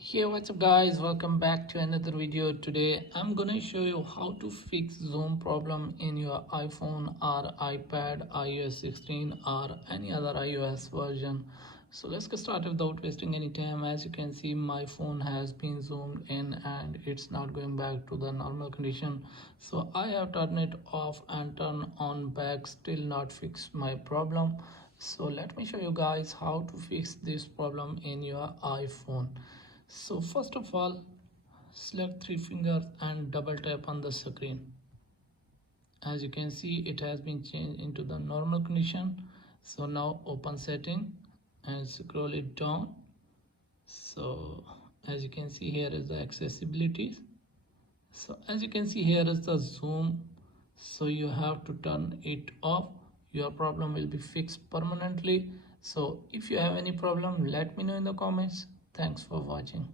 Hey, what's up guys, welcome back to another video. Today I'm gonna show you how to fix zoom problem in your iPhone or iPad, iOS 16 or any other iOS version. So let's get started without wasting any time. As you can see, my phone has been zoomed in and it's not going back to the normal condition. So I have turned it off and turned on back, still not fix my problem. So let me show you guys how to fix this problem in your iPhone. So first of all, select three fingers and double tap on the screen. As you can see, it has been changed into the normal condition. So now open setting and scroll it down. So as you can see, here is the accessibility. So as you can see, here is the zoom. So you have to turn it off. Your problem will be fixed permanently. So if you have any problem, let me know in the comments. Thanks for watching.